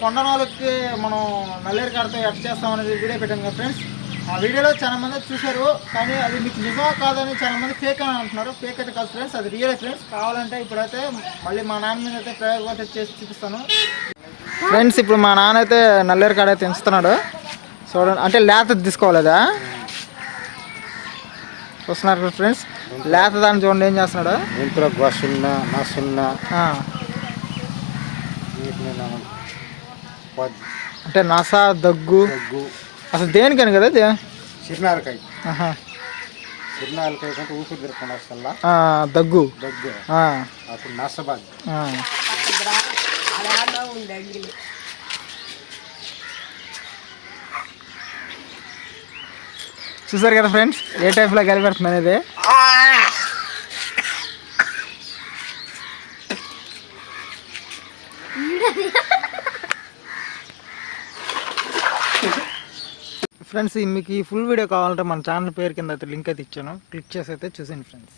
కొండనాలకి మనం నల్లేరు కాడతో at చేస్తామనేది video పెట్టాను కదా ఫ్రెండ్స్. ఆ వీడియోలో చాలా మంది చూశారు. కానీ అది మీకు నిజమా కాదని చాలా మంది ఫేక్ అని అంటున్నారు. ఫేక్ అయితే కాదు ఫ్రెండ్స్ అది రియల్ ఫ్రెండ్స్. కావాలంటే ఇప్పుడైతే మళ్ళీ మా నాన్న మీద అయితే ప్రయోగం చేసి చూపిస్తాను. ఫ్రెండ్స్ ఇప్పుడు మా నాన్న అయితే నల్లేరు కాడ అయితే ఎంచుతున్నాడు. చూడండి అంటే లేత తీసుకోవాలదా చూస్తున్నారు ఫ్రెండ్స్? లేత దాన్ని చూడండి ఏం చేస్తున్నాడు? ఇంట్లో గొసున్న నసున్న ఆ, వీటిని మనం పొద్దు అంటే నస దగ్గు. దగ్గు. అసలు దేనికని కదా ఇది? చిరునాలకాయ. చిరునాలకాయ కంటే ఊపిరి తిరగకుండా ఆ, దగ్గు. దగ్గు. ఆ, అప్పుడు నష్టబాద్ ఆ. చూసారు కదా ఫ్రెండ్స్? ఏ టైప్లో కలిపెడుతుంది అనేది? ఫ్రెండ్స్ మీకు ఈ ఫుల్ వీడియో కావాలంటే మన ఛానల్ పేరు కింద అయితే లింక్ అయితే ఇచ్చాను. క్లిక్ చేసి అయితే చూసాను ఫ్రెండ్స్.